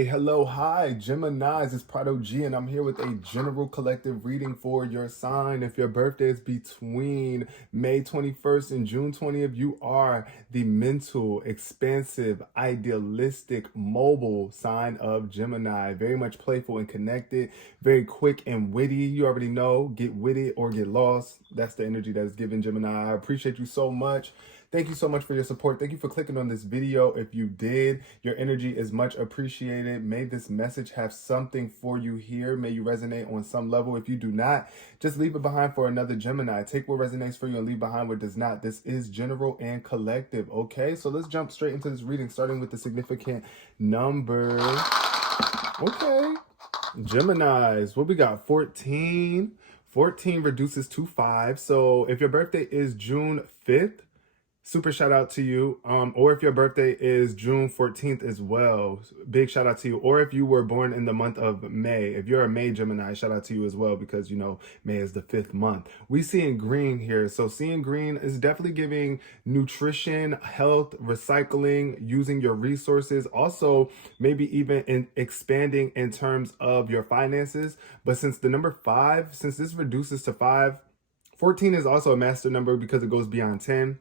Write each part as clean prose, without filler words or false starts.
Hey, hello, hi, Geminis, it's Prado G, and I'm here with a general collective reading for your sign. If your birthday is between May 21st and June 20th, you are the mental, expansive, idealistic, mobile sign of Gemini. Very much playful and connected, very quick and witty. You already know, get witty or get lost. That's the energy that's given Gemini. I appreciate you so much. Thank you so much for your support. Thank you for clicking on this video. If you did, your energy is much appreciated. May this message have something for you here. May you resonate on some level. If you do not, just leave it behind for another Gemini. Take what resonates for you and leave behind what does not. This is general and collective, okay? So let's jump straight into this reading, starting with the significant numbers. Okay, Geminis, what we got? 14. 14 reduces to 5. So if your birthday is June 5th, super shout out to you. Or if your birthday is June 14th as well, big shout out to you. Or if you were born in the month of May, if you're a May Gemini, shout out to you as well, because you know May is the 5th month. We seeing green here. So seeing green is definitely giving nutrition, health, recycling, using your resources, also maybe even in expanding in terms of your finances. But since the number 5, since this reduces to 5, 14 is also a master number because it goes beyond 10.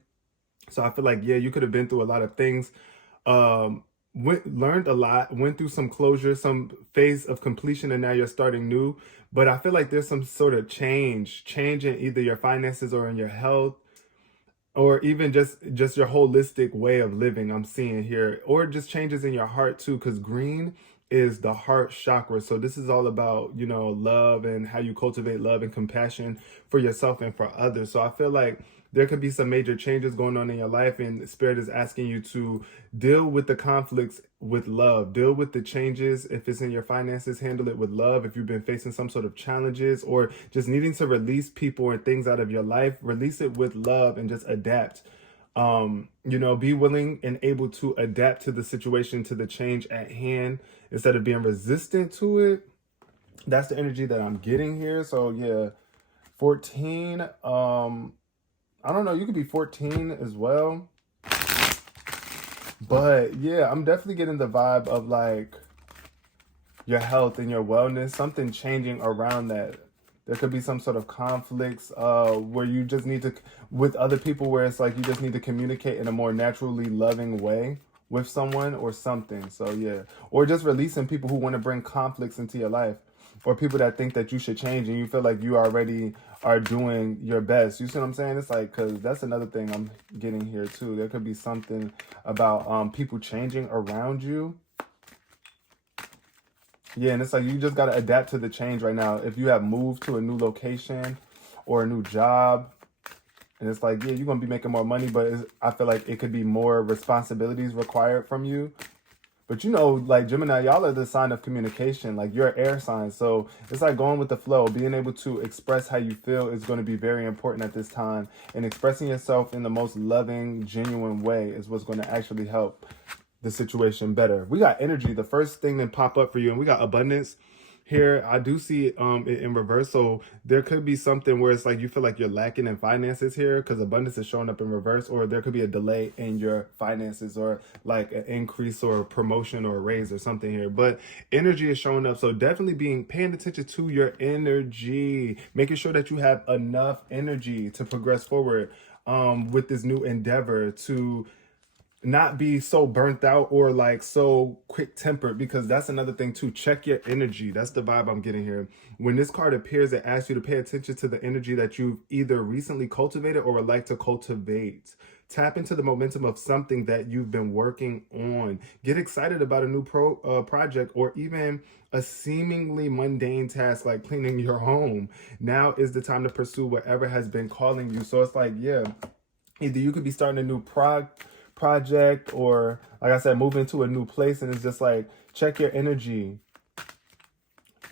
So I feel like, yeah, you could have been through a lot of things, learned a lot, went through some closure, some phase of completion, and now you're starting new. But I feel like there's some sort of change in either your finances or in your health, or even just your holistic way of living I'm seeing here, or just changes in your heart too, because green is the heart chakra. So this is all about, you know, love and how you cultivate love and compassion for yourself and for others. So I feel like there could be some major changes going on in your life, and Spirit is asking you to deal with the conflicts with love. Deal with the changes. If it's in your finances, handle it with love. If you've been facing some sort of challenges or just needing to release people and things out of your life, release it with love and just adapt. You know, be willing and able to adapt to the situation, to the change at hand, instead of being resistant to it. That's the energy that I'm getting here. So yeah, 14, I don't know, you could be 14 as well. But yeah, I'm definitely getting the vibe of like your health and your wellness, something changing around that. There could be some sort of conflicts where you just need to, with other people, where it's like you just need to communicate in a more naturally loving way with someone or something. So yeah, or just releasing people who want to bring conflicts into your life, or people that think that you should change and you feel like you already are doing your best. You see what I'm saying? It's like, because that's another thing I'm getting here too. There could be something about people changing around you. Yeah, and it's like you just got to adapt to the change right now. If you have moved to a new location or a new job, and it's like, yeah, you're going to be making more money, but I feel like it could be more responsibilities required from you. But you know, like Gemini, y'all are the sign of communication. Like you're an air sign. So it's like going with the flow. Being able to express how you feel is going to be very important at this time. And expressing yourself in the most loving, genuine way is what's going to actually help the situation better. We got energy. The first thing that pop up for you, and we got abundance here. I do see it in reverse. So there could be something where it's like you feel like you're lacking in finances here because abundance is showing up in reverse, or there could be a delay in your finances, or like an increase or a promotion or a raise or something here. But energy is showing up. So definitely paying attention to your energy, making sure that you have enough energy to progress forward with this new endeavor, to not be so burnt out or like so quick tempered, because that's another thing too. Check your energy. That's the vibe I'm getting here. When this card appears, it asks you to pay attention to the energy that you've either recently cultivated or would like to cultivate. Tap into the momentum of something that you've been working on. Get excited about a new project, or even a seemingly mundane task like cleaning your home. Now is the time to pursue whatever has been calling you. So it's like, yeah, either you could be starting a new project, or like I said, move into a new place, and it's just like, check your energy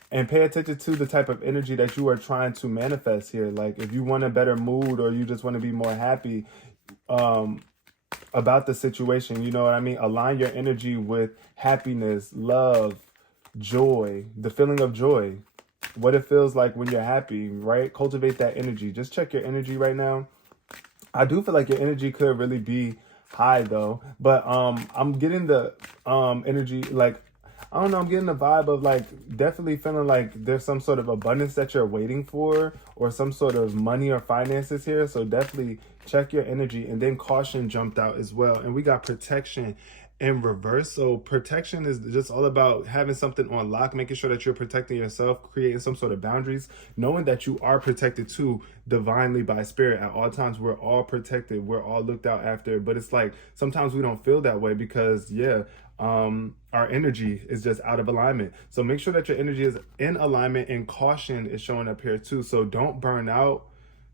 and pay attention to the type of energy that you are trying to manifest here. Like if you want a better mood, or you just want to be more happy about the situation, you know what I mean? Align your energy with happiness, love, joy, the feeling of joy, what it feels like when you're happy, right? Cultivate that energy. Just check your energy right now. I do feel like your energy could really be high though, but I'm getting the energy, like I don't know, I'm getting the vibe of like definitely feeling like there's some sort of abundance that you're waiting for, or some sort of money or finances here. So definitely check your energy. And then caution jumped out as well. And we got protection in reverse. So protection is just all about having something on lock, making sure that you're protecting yourself, creating some sort of boundaries, knowing that you are protected too divinely by spirit at all times. We're all protected, we're all looked out after. But it's like sometimes we don't feel that way because our energy is just out of alignment. So make sure that your energy is in alignment, and caution is showing up here too. So don't burn out.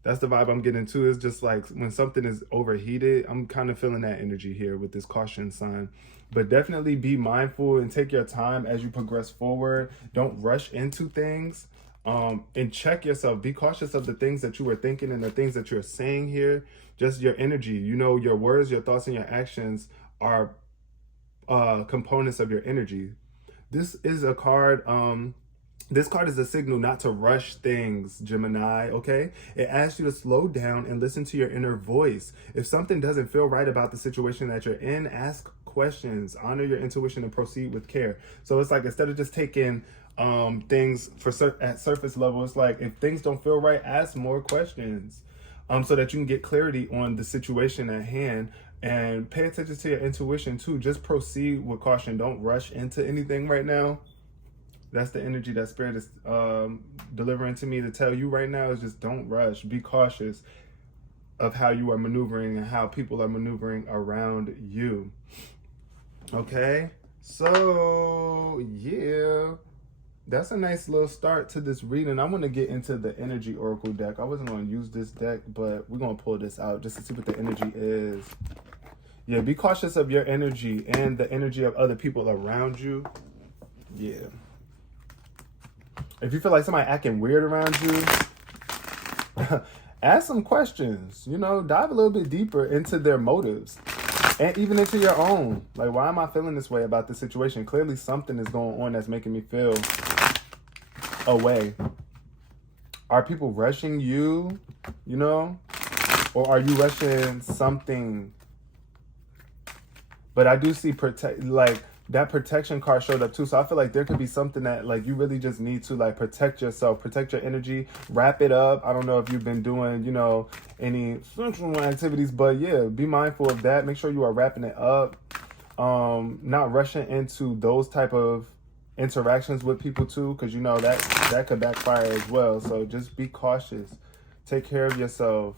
That's the vibe I'm getting too. It's just like when something is overheated, I'm kind of feeling that energy here with this caution sign. But definitely be mindful and take your time as you progress forward. Don't rush into things, and check yourself. Be cautious of the things that you were thinking and the things that you're saying here. Just your energy, you know, your words, your thoughts, and your actions are components of your energy. This is a card. This card is a signal not to rush things, Gemini, okay? It asks you to slow down and listen to your inner voice. If something doesn't feel right about the situation that you're in, ask questions, honor your intuition, and proceed with care. So it's like, instead of just taking things at surface level, it's like, if things don't feel right, ask more questions so that you can get clarity on the situation at hand. And pay attention to your intuition too. Just proceed with caution. Don't rush into anything right now. That's the energy that Spirit is delivering to me to tell you right now, is just don't rush. Be cautious of how you are maneuvering and how people are maneuvering around you. Okay? So, yeah. That's a nice little start to this reading. I'm going to get into the energy oracle deck. I wasn't going to use this deck, but we're going to pull this out just to see what the energy is. Yeah, be cautious of your energy and the energy of other people around you. Yeah. If you feel like somebody acting weird around you, ask some questions. You know, dive a little bit deeper into their motives. And even into your own. Like, why am I feeling this way about this situation? Clearly something is going on that's making me feel away. Are people rushing you, you know? Or are you rushing something? But I do see that protection card showed up too. So I feel like there could be something that like you really just need to like protect yourself, protect your energy, wrap it up. I don't know if you've been doing, you know, any sensual activities, but yeah, be mindful of that. Make sure you are wrapping it up. Not rushing into those type of interactions with people too, because you know that could backfire as well. So just be cautious. Take care of yourself.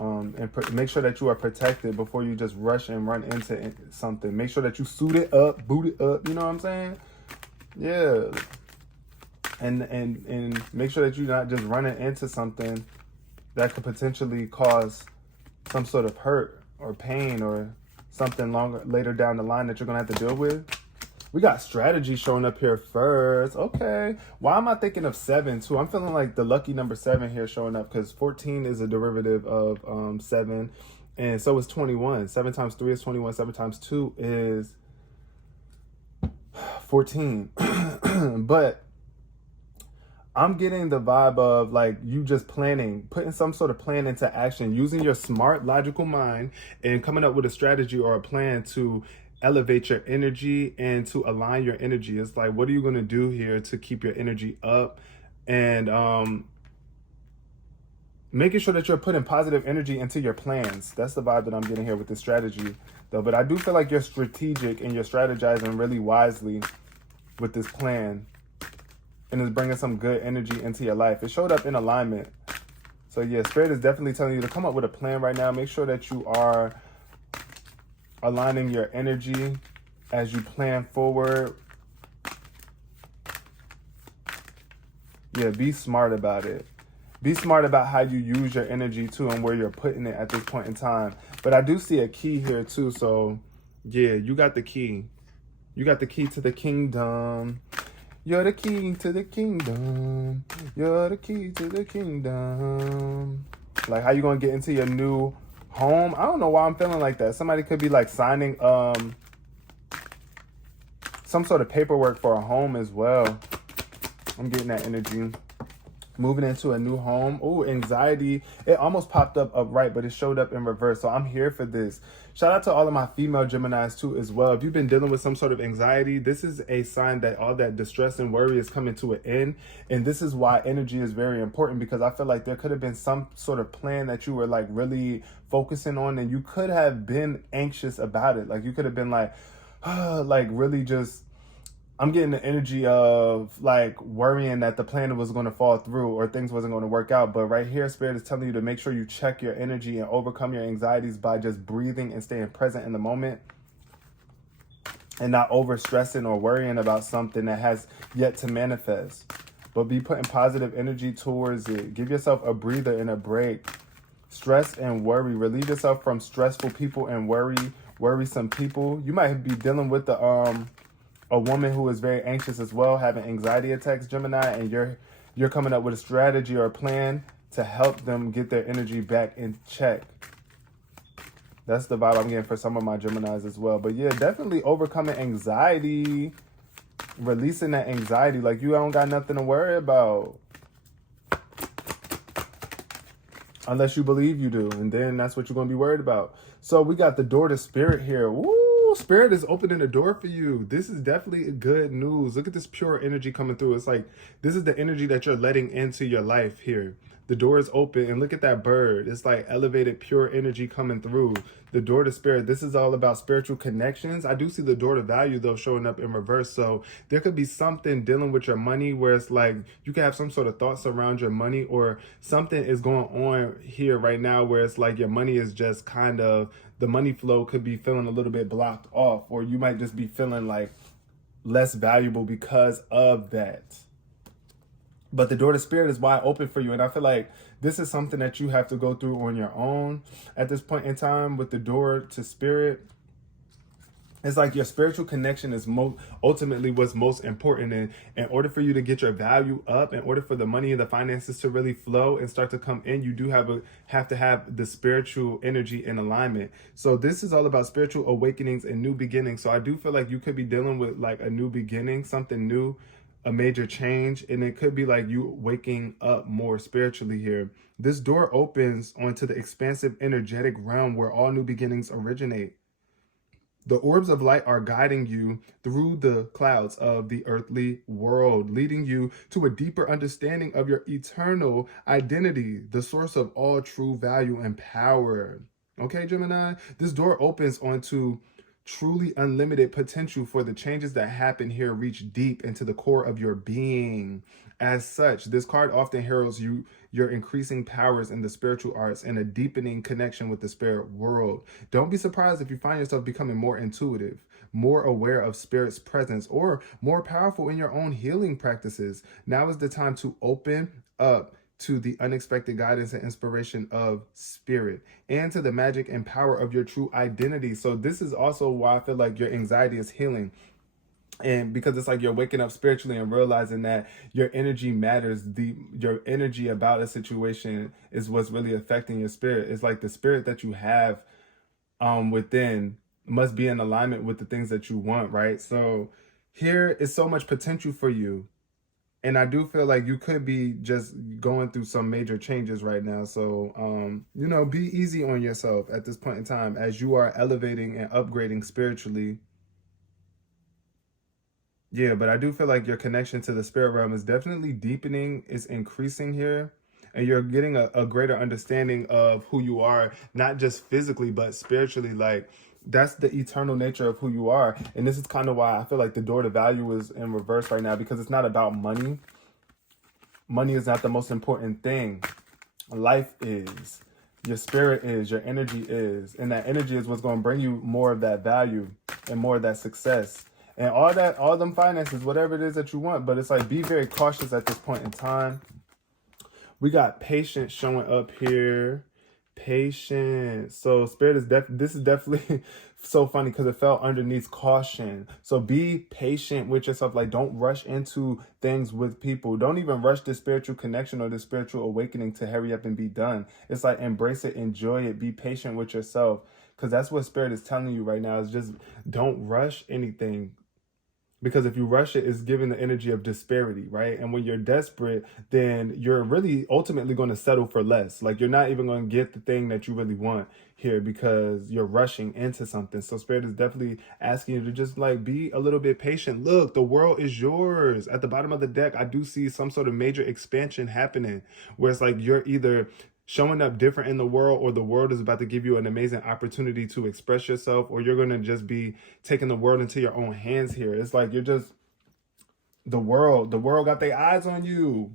And make sure that you are protected before you just rush and run into something. Make sure that you suit it up, boot it up. You know what I'm saying? Yeah. And make sure that you're not just running into something that could potentially cause some sort of hurt or pain or something later down the line that you're gonna have to deal with. We got strategy showing up here first. Okay. Why am I thinking of 7 too? I'm feeling like the lucky number 7 here showing up because 14 is a derivative of 7. And so is 21. 7 times 3 is 21. 7 times 2 is 14. But I'm getting the vibe of like you just planning, putting some sort of plan into action, using your smart, logical mind and coming up with a strategy or a plan to elevate your energy and to align your energy. It's like, what are you going to do here to keep your energy up? And making sure that you're putting positive energy into your plans. That's the vibe that I'm getting here with this strategy though. But I do feel like you're strategic and you're strategizing really wisely with this plan, and it's bringing some good energy into your life. It showed up in alignment. So yeah, Spirit is definitely telling you to come up with a plan right now. Make sure that you are aligning your energy as you plan forward. Yeah, be smart about it. Be smart about how you use your energy too and where you're putting it at this point in time. But I do see a key here too. So yeah, you got the key. You got the key to the kingdom. You're the key to the kingdom. You're the key to the kingdom. Like, how you gonna get into your new home? I don't know why I'm feeling like that. Somebody could be like signing some sort of paperwork for a home as well. I'm getting that energy. Moving into a new home. Oh, anxiety. It almost popped up upright, but it showed up in reverse. So I'm here for this. Shout out to all of my female Geminis too as well. If you've been dealing with some sort of anxiety, this is a sign that all that distress and worry is coming to an end. And this is why energy is very important, because I feel like there could have been some sort of plan that you were like really focusing on, and you could have been anxious about it. Like you could have been like, like really just, I'm getting the energy of like worrying that the plan was going to fall through or things wasn't going to work out. But right here, Spirit is telling you to make sure you check your energy and overcome your anxieties by just breathing and staying present in the moment and not over stressing or worrying about something that has yet to manifest. But be putting positive energy towards it. Give yourself a breather and a break. Stress and worry. Relieve yourself from stressful people and worrisome people. You might be dealing with a woman who is very anxious as well, having anxiety attacks, Gemini, and you're coming up with a strategy or a plan to help them get their energy back in check. That's the vibe I'm getting for some of my Geminis as well. But yeah, definitely overcoming anxiety, releasing that anxiety. Like you don't got nothing to worry about. Unless you believe you do, and then that's what you're going to be worried about. So we got the door to Spirit here. Woo! Spirit is opening the door for you. This is definitely good news. Look at this pure energy coming through. It's like this is the energy that you're letting into your life here. The door is open, and look at that bird. It's like elevated pure energy coming through. The door to Spirit. This is all about spiritual connections. I do see the door to value though showing up in reverse. So there could be something dealing with your money where it's like you can have some sort of thoughts around your money, or something is going on here right now where it's like your money is just kind of, the money flow could be feeling a little bit blocked off, or you might just be feeling like less valuable because of that. But the door to Spirit is wide open for you. And I feel like this is something that you have to go through on your own at this point in time with the door to Spirit. It's like your spiritual connection is ultimately what's most important. And in order for you to get your value up, in order for the money and the finances to really flow and start to come in, you do have to have the spiritual energy in alignment. So this is all about spiritual awakenings and new beginnings. So I do feel like you could be dealing with like a new beginning, something new, a major change, and it could be like you waking up more spiritually here. This door opens onto the expansive energetic realm where all new beginnings originate. The orbs of light are guiding you through the clouds of the earthly world, leading you to a deeper understanding of your eternal identity, the source of all true value and power. Okay, Gemini, this door opens onto truly unlimited potential for the changes that happen here reach deep into the core of your being. As such, this card often heralds your increasing powers in the spiritual arts and a deepening connection with the spirit world. Don't be surprised if you find yourself becoming more intuitive, more aware of Spirit's presence, or more powerful in your own healing practices. Now is the time to open up to the unexpected guidance and inspiration of Spirit, and to the magic and power of your true identity. So this is also why I feel like your anxiety is healing. And because it's like you're waking up spiritually and realizing that your energy matters. Your energy about a situation is what's really affecting your spirit. It's like the spirit that you have within must be in alignment with the things that you want, right? So here is so much potential for you. And I do feel like you could be just going through some major changes right now. So, you know, be easy on yourself at this point in time as you are elevating and upgrading spiritually. Yeah, but I do feel like your connection to the spirit realm is definitely deepening. It's increasing here. And you're getting a greater understanding of who you are, not just physically, but spiritually. Like, that's the eternal nature of who you are. And this is kind of why I feel like the door to value is in reverse right now, because it's not about money. Money is not the most important thing. Life is. Your spirit is. Your energy is. And that energy is what's going to bring you more of that value and more of that success. And all them finances, whatever it is that you want. But it's like, be very cautious at this point in time. We got patience showing up here. Patience. So Spirit is this is definitely so funny because it fell underneath caution. So be patient with yourself. Like, don't rush into things with people. Don't even rush the spiritual connection or the spiritual awakening to hurry up and be done. It's like, embrace it, enjoy it, be patient with yourself. Because that's what Spirit is telling you right now, is just don't rush anything. Because if you rush it, it's giving the energy of disparity, right? And when you're desperate, then you're really ultimately going to settle for less. Like you're not even going to get the thing that you really want here because you're rushing into something. So Spirit is definitely asking you to just like be a little bit patient. Look, the world is yours. At the bottom of the deck, I do see some sort of major expansion happening where it's like you're either showing up different in the world, or the world is about to give you an amazing opportunity to express yourself, or you're going to just be taking the world into your own hands here. It's like you're just the world got their eyes on you.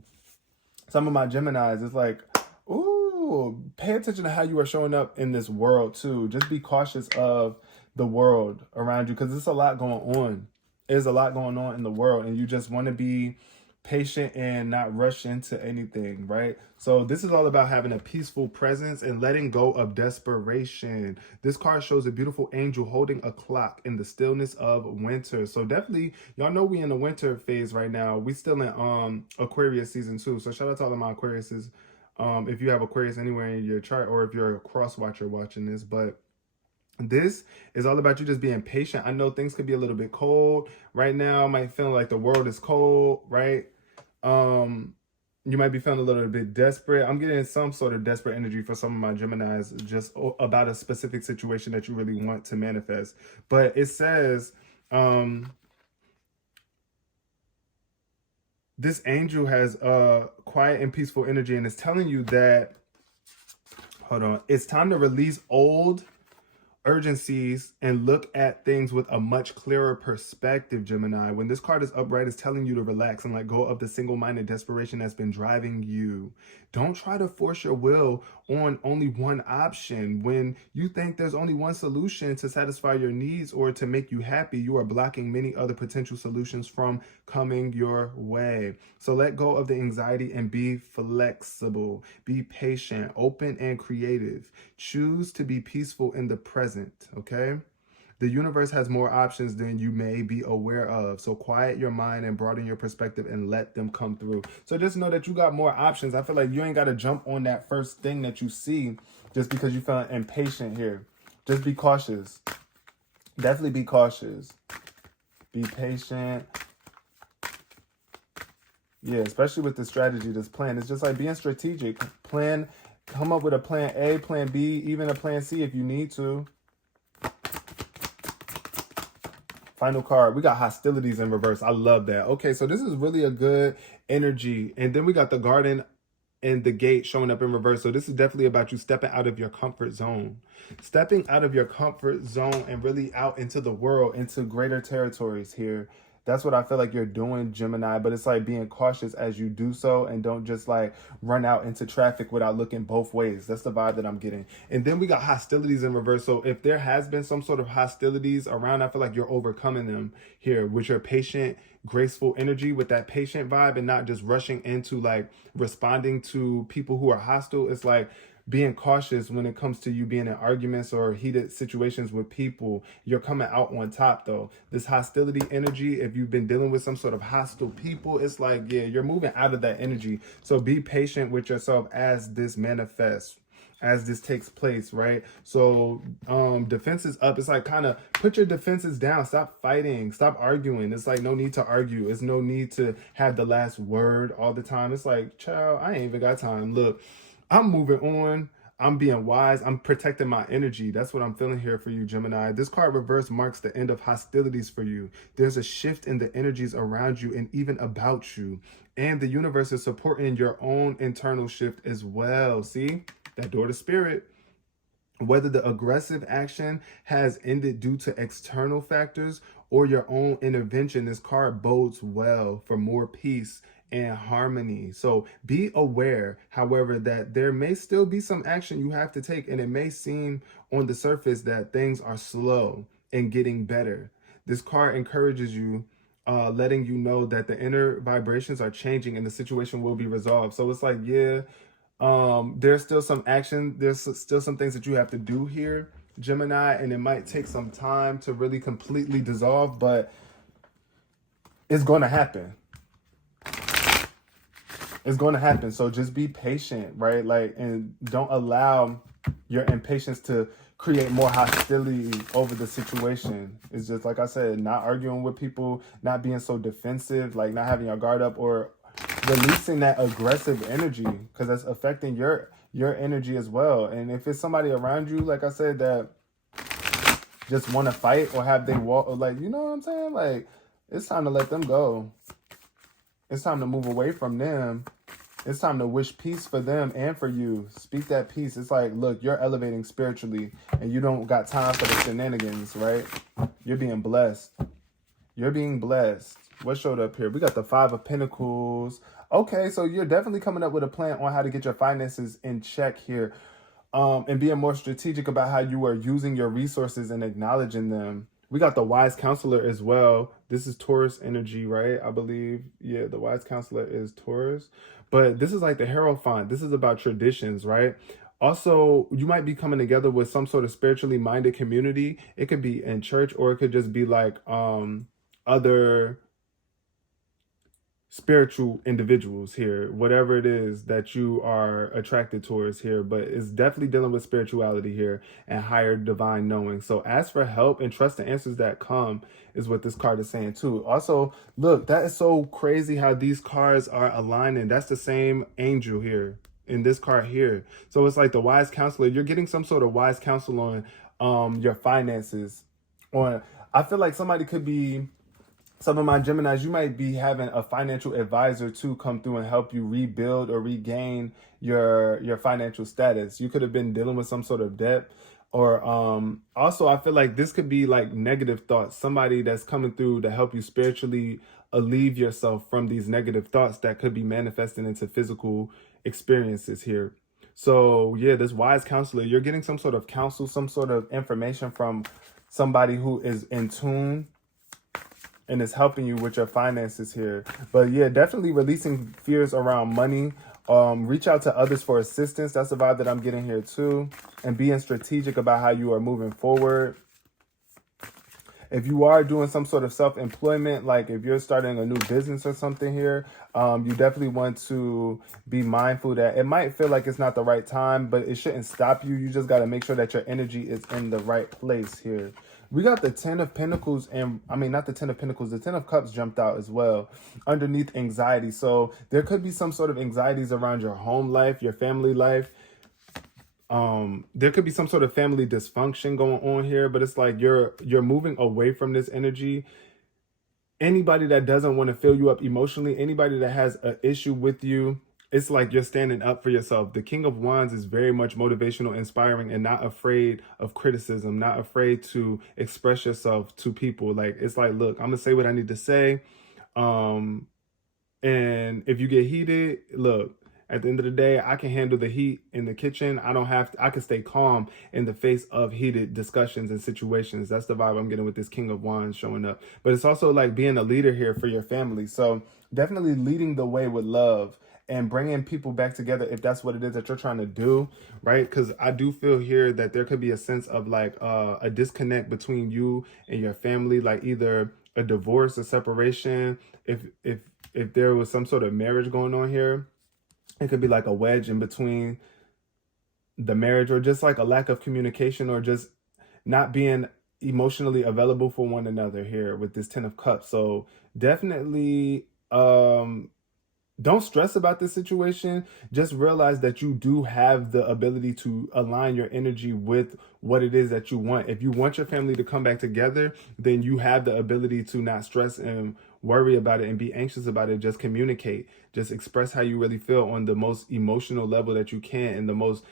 Some of my Geminis, it's like, ooh, pay attention to how you are showing up in this world too. Just be cautious of the world around you, because there's a lot going on. There's a lot going on in the world, and you just want to be patient and not rush into anything, right? So this is all about having a peaceful presence and letting go of desperation. This card shows a beautiful angel holding a clock in the stillness of winter. So definitely, y'all know we in the winter phase right now. We still in Aquarius season 2. So shout out to all of my Aquariuses. If you have Aquarius anywhere in your chart, or if you're a cross watcher watching this, but this is all about you just being patient. I know things could be a little bit cold right now. Might feel like the world is cold, right? You might be feeling a little bit desperate. I'm getting some sort of desperate energy for some of my Geminis, just about a specific situation that you really want to manifest. But it says, this angel has a quiet and peaceful energy, and it's telling you that, hold on, it's time to release old urgencies and look at things with a much clearer perspective, Gemini. When this card is upright, it's telling you to relax and let go of the single-minded desperation that's been driving you. Don't try to force your will on only one option. When you think there's only one solution to satisfy your needs or to make you happy, you are blocking many other potential solutions from coming your way. So let go of the anxiety and be flexible. Be patient, open, and creative. Choose to be peaceful in the present, okay? The universe has more options than you may be aware of. So quiet your mind and broaden your perspective and let them come through. So just know that you got more options. I feel like you ain't got to jump on that first thing that you see just because you feel impatient here. Just be cautious. Definitely be cautious. Be patient. Yeah, especially with the strategy, this plan. It's just like being strategic. Plan, come up with a plan A, plan B, even a plan C if you need to. Final card, we got hostilities in reverse. I love that. Okay, so this is really a good energy. And then we got the garden and the gate showing up in reverse. So this is definitely about you stepping out of your comfort zone. Stepping out of your comfort zone and really out into the world, into greater territories here. That's what I feel like you're doing, Gemini, but it's like being cautious as you do so, and don't just like run out into traffic without looking both ways. That's the vibe that I'm getting. And then we got hostilities in reverse. So if there has been some sort of hostilities around, I feel like you're overcoming them here with your patient, graceful energy, with that patient vibe, and not just rushing into like responding to people who are hostile. It's like being cautious when it comes to you being in arguments or heated situations with people. You're coming out on top though. This hostility energy, if you've been dealing with some sort of hostile people, it's like, yeah, you're moving out of that energy. So be patient with yourself as this manifests, as this takes place, right? So defenses up. It's like kind of put your defenses down. Stop fighting. Stop arguing. It's like no need to argue. It's no need to have the last word all the time. It's like, child, I ain't even got time. Look, I'm moving on. I'm being wise. I'm protecting my energy. That's what I'm feeling here for you, Gemini. This card reverse marks the end of hostilities for you. There's a shift in the energies around you and even about you. And the universe is supporting your own internal shift as well. See? That door to spirit. Whether the aggressive action has ended due to external factors or your own intervention, this card bodes well for more peace and harmony. So be aware, however, that there may still be some action you have to take, and it may seem on the surface that things are slow and getting better. This card encourages you, letting you know that the inner vibrations are changing and the situation will be resolved. So it's like, yeah, there's still some action. There's still some things that you have to do here, Gemini, and it might take some time to really completely dissolve, but it's going to happen. It's going to happen. So just be patient, right? Like, and don't allow your impatience to create more hostility over the situation. It's just like I said, not arguing with people, not being so defensive, like not having your guard up, or releasing that aggressive energy, because that's affecting your energy as well. And if it's somebody around you, like I said, that just want to fight or have they walk, or like, you know what I'm saying? Like, it's time to let them go. It's time to move away from them. It's time to wish peace for them and for you. Speak that peace. It's like, look, you're elevating spiritually and you don't got time for the shenanigans, right? You're being blessed. You're being blessed. What showed up here? We got the 5 of Pentacles. Okay, so you're definitely coming up with a plan on how to get your finances in check here. And being more strategic about how you are using your resources and acknowledging them. We got the Wise Counselor as well. This is Taurus energy, right? I believe. Yeah, the Wise Counselor is Taurus. But this is like the Hierophant. This is about traditions, right? Also, you might be coming together with some sort of spiritually minded community. It could be in church, or it could just be like other spiritual individuals here, whatever it is that you are attracted towards here, but it's definitely dealing with spirituality here and higher divine knowing. So ask for help and trust the answers that come is what this card is saying too. Also, look, that is so crazy how these cards are aligning. That's the same angel here in this card here. So it's like the Wise Counselor. You're getting some sort of wise counsel on your finances. Or I feel like somebody could be, some of my Geminis, you might be having a financial advisor to come through and help you rebuild or regain your financial status. You could have been dealing with some sort of debt. Or also, I feel like this could be like negative thoughts. Somebody that's coming through to help you spiritually alleviate yourself from these negative thoughts that could be manifesting into physical experiences here. So yeah, this Wise Counselor, you're getting some sort of counsel, some sort of information from somebody who is in tune and it's helping you with your finances here. But yeah, definitely releasing fears around money. Reach out to others for assistance. That's the vibe that I'm getting here too. And being strategic about how you are moving forward. If you are doing some sort of self-employment, like if you're starting a new business or something here, you definitely want to be mindful that it might feel like it's not the right time, but it shouldn't stop you. You just got to make sure that your energy is in the right place here. We got the 10 of Pentacles, and I mean, not the 10 of Pentacles, the 10 of Cups jumped out as well underneath anxiety. So there could be some sort of anxieties around your home life, your family life. There could be some sort of family dysfunction going on here, but it's like you're moving away from this energy. Anybody that doesn't want to fill you up emotionally, anybody that has an issue with you, it's like you're standing up for yourself. The King of Wands is very much motivational, inspiring, and not afraid of criticism, not afraid to express yourself to people. Like, it's like, look, I'm going to say what I need to say. And if you get heated, look, at the end of the day, I can handle the heat in the kitchen. I can stay calm in the face of heated discussions and situations. That's the vibe I'm getting with this King of Wands showing up. But it's also like being a leader here for your family. So definitely leading the way with love and bringing people back together if that's what it is that you're trying to do, right? Because I do feel here that there could be a sense of like a disconnect between you and your family, like either a divorce, a separation. If there was some sort of marriage going on here, it could be like a wedge in between the marriage, or just like a lack of communication, or just not being emotionally available for one another here with this 10 of Cups. So definitely don't stress about this situation. Just realize that you do have the ability to align your energy with what it is that you want. If you want your family to come back together, then you have the ability to not stress and worry about it and be anxious about it. Just communicate. Just express how you really feel on the most emotional level that you can, in the most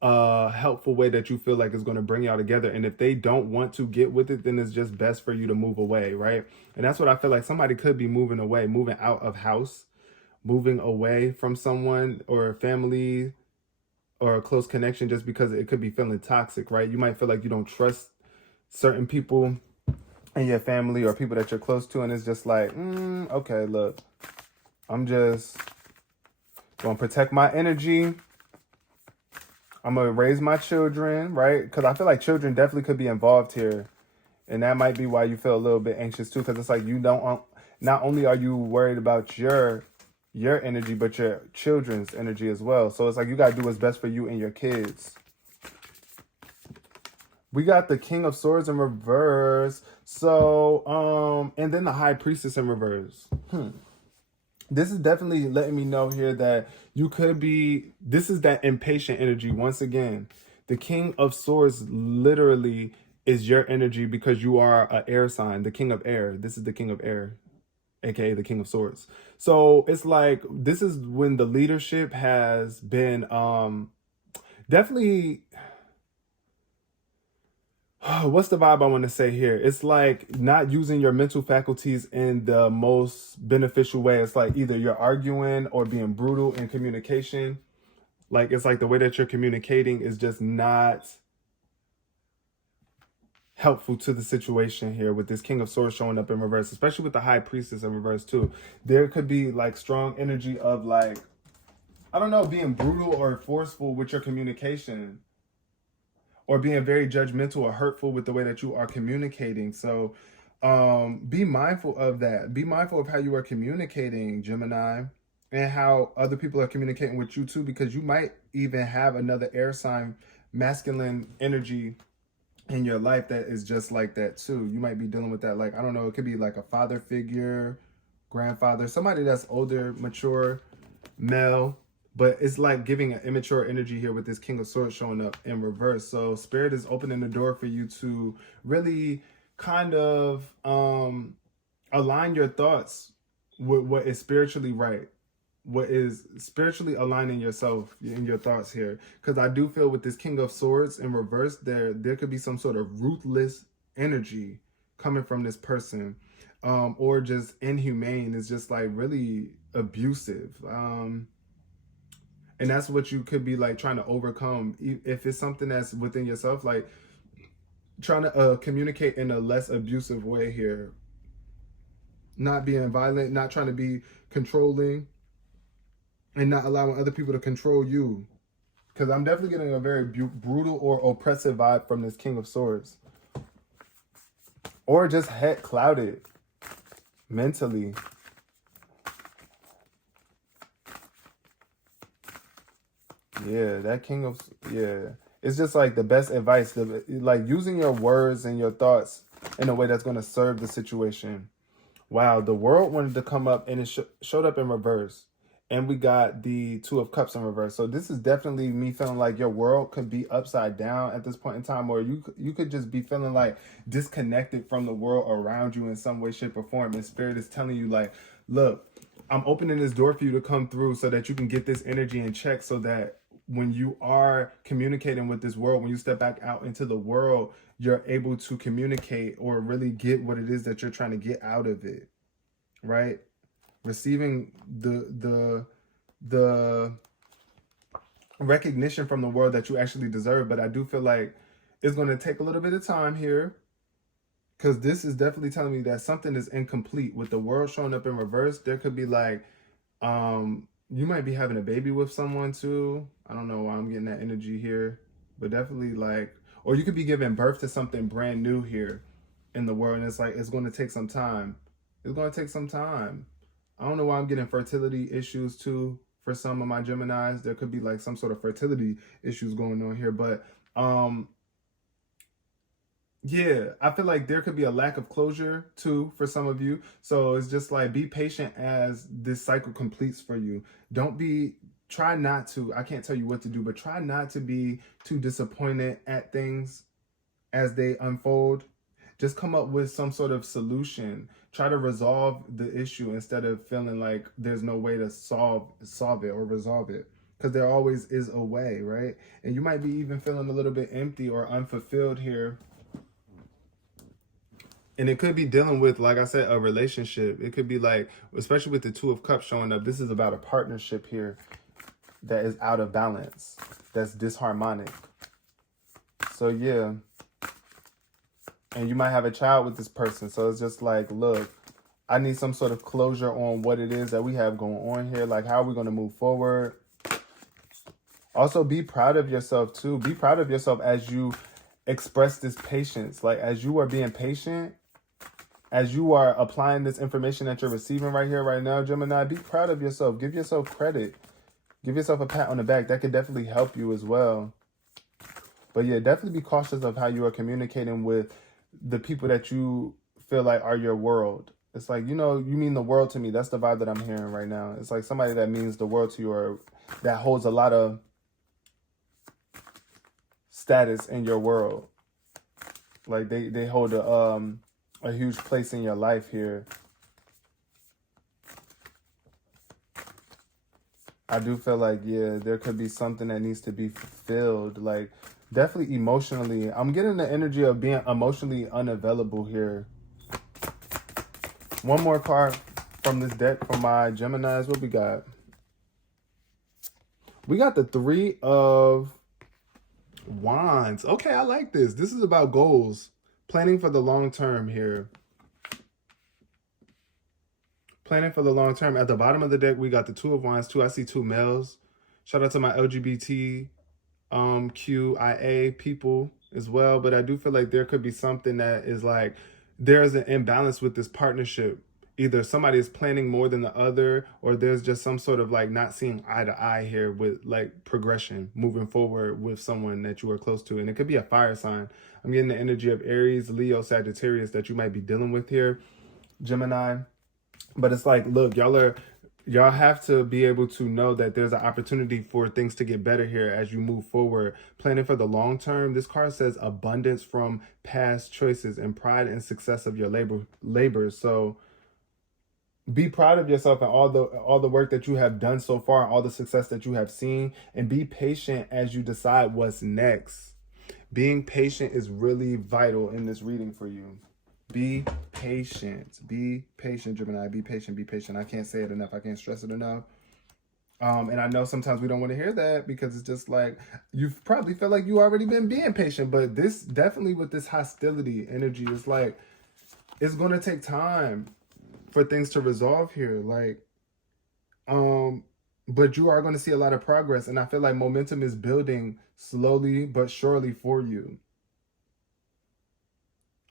helpful way that you feel like is going to bring y'all together. And if they don't want to get with it, then it's just best for you to move away, right? And that's what I feel like somebody could be moving away, moving out of house, moving away from someone or a family or a close connection, just because it could be feeling toxic, right? You might feel like you don't trust certain people in your family or people that you're close to, and it's just like, okay, look, I'm just gonna protect my energy. I'm gonna raise my children, right? Because I feel like children definitely could be involved here, and that might be why you feel a little bit anxious too, because it's like you don't, not only are you worried about your energy, but your children's energy as well. So it's like you got to do what's best for you and your kids. We got the King of Swords in reverse. So, and then the High Priestess in reverse. This is definitely letting me know here that you could be, this is that impatient energy. Once again, the King of Swords literally is your energy because you are an air sign, the King of Air. This is the King of Air, aka the King of Swords. So it's like, this is when the leadership has been definitely, what's the vibe I want to say here? It's like not using your mental faculties in the most beneficial way. It's like either you're arguing or being brutal in communication. Like, it's like the way that you're communicating is just not helpful to the situation here with this King of Swords showing up in reverse, especially with the High Priestess in reverse too. There could be like strong energy of like, I don't know, being brutal or forceful with your communication, or being very judgmental or hurtful with the way that you are communicating. So be mindful of that. Be mindful of how you are communicating, Gemini, and how other people are communicating with you too, because you might even have another air sign, masculine energy in your life that is just like that too. You might be dealing with that. Like, I don't know, it could be like a father figure, grandfather, somebody that's older, mature, male. But it's like giving an immature energy here with this King of Swords showing up in reverse. So Spirit is opening the door for you to really kind of align your thoughts with what is spiritually right. What is spiritually aligning yourself in your thoughts here. Because I do feel with this King of Swords in reverse, there could be some sort of ruthless energy coming from this person. Or just inhumane. It's just like really abusive. And that's what you could be like trying to overcome. If it's something that's within yourself, like trying to communicate in a less abusive way here. Not being violent, not trying to be controlling, and not allowing other people to control you. Because I'm definitely getting a very brutal or oppressive vibe from this King of Swords. Or just head clouded mentally. Yeah, that King of, yeah. It's just like the best advice, like using your words and your thoughts in a way that's going to serve the situation. Wow, the World wanted to come up and it showed up in reverse. And we got the Two of Cups in reverse. So this is definitely me feeling like your world could be upside down at this point in time, or you could just be feeling like disconnected from the world around you in some way, shape, or form. And Spirit is telling you like, look, I'm opening this door for you to come through so that you can get this energy in check, so that when you are communicating with this world, when you step back out into the world, you're able to communicate or really get what it is that you're trying to get out of it, right? Receiving the recognition from the world that you actually deserve. But I do feel like it's going to take a little bit of time here, because this is definitely telling me that something is incomplete. With the World showing up in reverse, there could be like, you might be having a baby with someone too. I don't know why I'm getting that energy here, but definitely like, or you could be giving birth to something brand new here in the world. And it's like, it's going to take some time. It's going to take some time. I don't know why I'm getting fertility issues too for some of my Geminis. There could be like some sort of fertility issues going on here, but yeah, I feel like there could be a lack of closure too for some of you. So it's just like, be patient as this cycle completes for you. Try not to, I can't tell you what to do, but try not to be too disappointed at things as they unfold. Just come up with some sort of solution. Try to resolve the issue instead of feeling like there's no way to solve it or resolve it. Because there always is a way, right? And you might be even feeling a little bit empty or unfulfilled here. And it could be dealing with, like I said, a relationship. It could be like, especially with the Two of Cups showing up, this is about a partnership here that is out of balance, that's disharmonic. So yeah. And you might have a child with this person. So it's just like, look, I need some sort of closure on what it is that we have going on here. Like, how are we going to move forward? Also, be proud of yourself too. Be proud of yourself as you express this patience. Like, as you are being patient, as you are applying this information that you're receiving right here, right now, Gemini, be proud of yourself. Give yourself credit. Give yourself a pat on the back. That could definitely help you as well. But yeah, definitely be cautious of how you are communicating with the people that you feel like are your world. It's like, you know, you mean the world to me. That's the vibe that I'm hearing right now. It's like somebody that means the world to you, or that holds a lot of status in your world. Like they hold a huge place in your life here. I do feel like, yeah, there could be something that needs to be fulfilled. Like, definitely emotionally. I'm getting the energy of being emotionally unavailable here. One more card from this deck for my Geminis. What we got? We got the Three of Wands. Okay, I like this. This is about goals. Planning for the long term here. Planning for the long term. At the bottom of the deck, we got the Two of Wands. I see two males. Shout out to my LGBT QIA people as well. But I do feel like there could be something that is like, there's an imbalance with this partnership. Either somebody is planning more than the other, or there's just some sort of like not seeing eye to eye here with like progression moving forward with someone that you are close to. And it could be a fire sign. I'm getting the energy of Aries, Leo, Sagittarius that you might be dealing with here, Gemini. But it's like, look, y'all have to be able to know that there's an opportunity for things to get better here as you move forward. Planning for the long term. This card says abundance from past choices and pride and success of your labor. So be proud of yourself and all the work that you have done so far, all the success that you have seen, and be patient as you decide what's next. Being patient is really vital in this reading for you. Be patient. Be patient, Gemini. Be patient. Be patient. I can't say it enough. I can't stress it enough. And I know sometimes we don't want to hear that because it's just like, you probably feel like you already been being patient. But this, definitely with this hostility energy, is like, it's going to take time for things to resolve here. Like, but you are going to see a lot of progress. And I feel like momentum is building slowly but surely for you.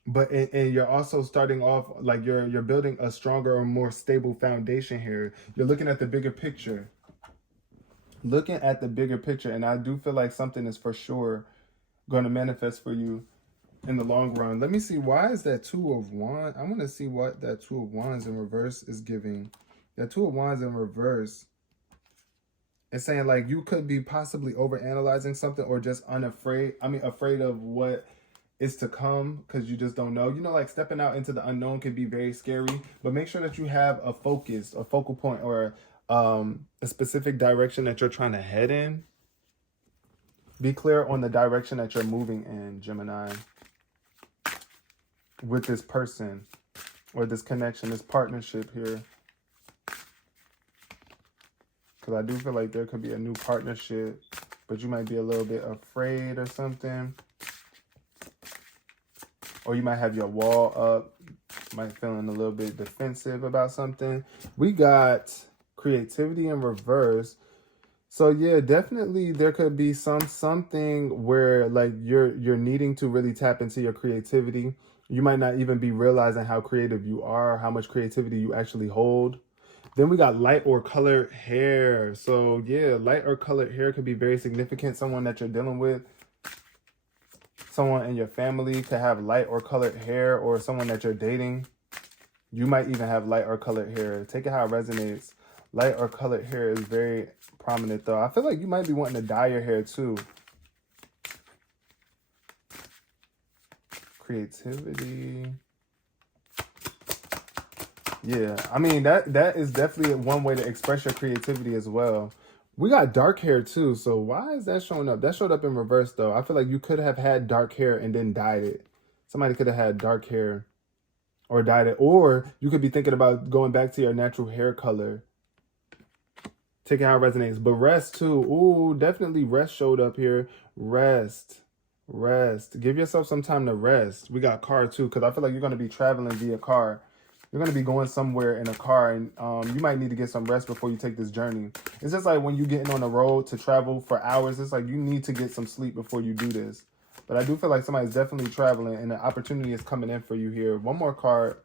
But and you're also starting off like you're building a stronger or more stable foundation here. You're looking at the bigger picture. Looking at the bigger picture, and I do feel like something is for sure going to manifest for you in the long run. Let me see, why is that Two of Wands? I want to see what that Two of Wands in reverse is giving. That Two of Wands in reverse is saying like you could be possibly overanalyzing something, or just afraid of what is to come, because you just don't know. You know, like stepping out into the unknown can be very scary, but make sure that you have a focus, a focal point, or a specific direction that you're trying to head in. Be clear on the direction that you're moving in, Gemini, with this person or this connection, this partnership here. Because I do feel like there could be a new partnership, but you might be a little bit afraid or something. Or you might have your wall up, might feeling a little bit defensive about something. We got creativity in reverse. So yeah, definitely there could be something where like you're needing to really tap into your creativity. You might not even be realizing how creative you are, how much creativity you actually hold. Then we got light or colored hair. So yeah, light or colored hair could be very significant. Someone that you're dealing with, someone in your family could have light or colored hair, or someone that you're dating, you might even have light or colored hair. Take it how it resonates. Light or colored hair is very prominent though. I feel like you might be wanting to dye your hair too. Creativity. Yeah, I mean, that is definitely one way to express your creativity as well. We got dark hair too, so why is that showing up? That showed up in reverse though. I feel like you could have had dark hair and then dyed it. Somebody could have had dark hair or dyed it. Or you could be thinking about going back to your natural hair color. Taking how it resonates. But rest too. Ooh, definitely rest showed up here. Rest. Rest. Give yourself some time to rest. We got car too, because I feel like you're going to be traveling via car. You're going to be going somewhere in a car, and you might need to get some rest before you take this journey. It's just like when you're getting on the road to travel for hours, it's like you need to get some sleep before you do this. But I do feel like somebody's definitely traveling, and an opportunity is coming in for you here. One more card.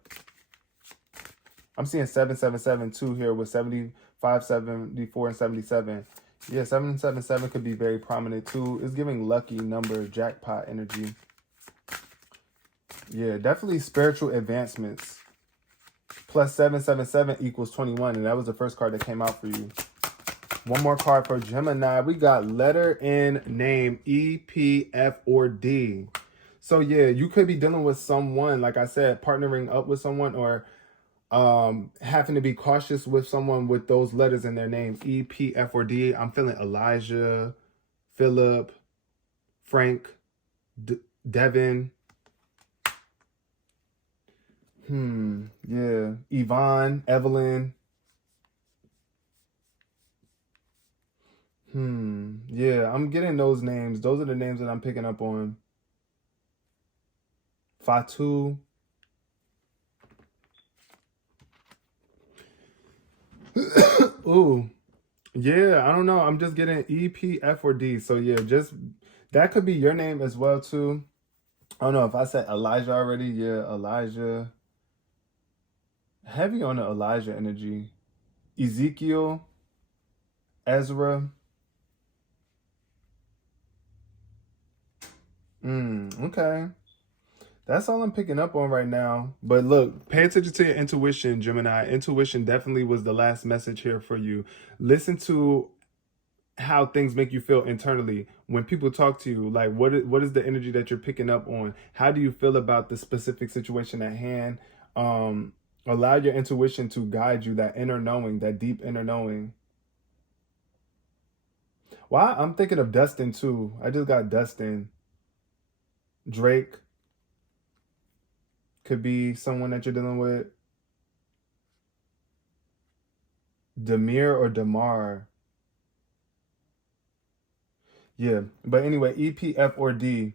I'm seeing 777 too here with 75, 74, and 77. Yeah, 777 could be very prominent too. It's giving lucky number, jackpot energy. Yeah, definitely spiritual advancements. Plus 777 equals 21. And that was the first card that came out for you. One more card for Gemini. We got letter in name, E, P, F, or D. So yeah, you could be dealing with someone, like I said, partnering up with someone, or having to be cautious with someone with those letters in their name, E, P, F, or D. I'm feeling Elijah, Philip, Frank, Devin. Yeah. Yvonne, Evelyn. Yeah, I'm getting those names. Those are the names that I'm picking up on. Fatu. Ooh. Yeah, I don't know. I'm just getting E, P, F, or D. So yeah, just that could be your name as well too. I don't know if I said Elijah already. Yeah, Elijah. Heavy on the Elijah energy. Ezekiel, Ezra. Okay. That's all I'm picking up on right now. But look, pay attention to your intuition, Gemini. Intuition definitely was the last message here for you. Listen to how things make you feel internally when people talk to you. Like, what is the energy that you're picking up on? How do you feel about the specific situation at hand? Allow your intuition to guide you, that inner knowing, that deep inner knowing. Why? I'm thinking of Dustin too. I just got Dustin. Drake could be someone that you're dealing with. Demir or Damar. Yeah. But anyway, E, P, F, or D.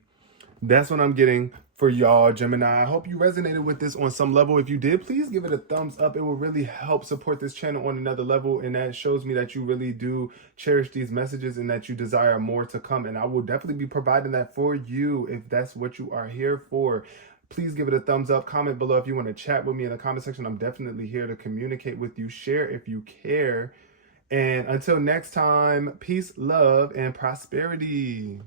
That's what I'm getting for y'all, Gemini. I hope you resonated with this on some level. If you did, please give it a thumbs up. It will really help support this channel on another level. And that shows me that you really do cherish these messages and that you desire more to come. And I will definitely be providing that for you if that's what you are here for. Please give it a thumbs up. Comment below if you want to chat with me in the comment section. I'm definitely here to communicate with you. Share if you care. And until next time, peace, love, and prosperity.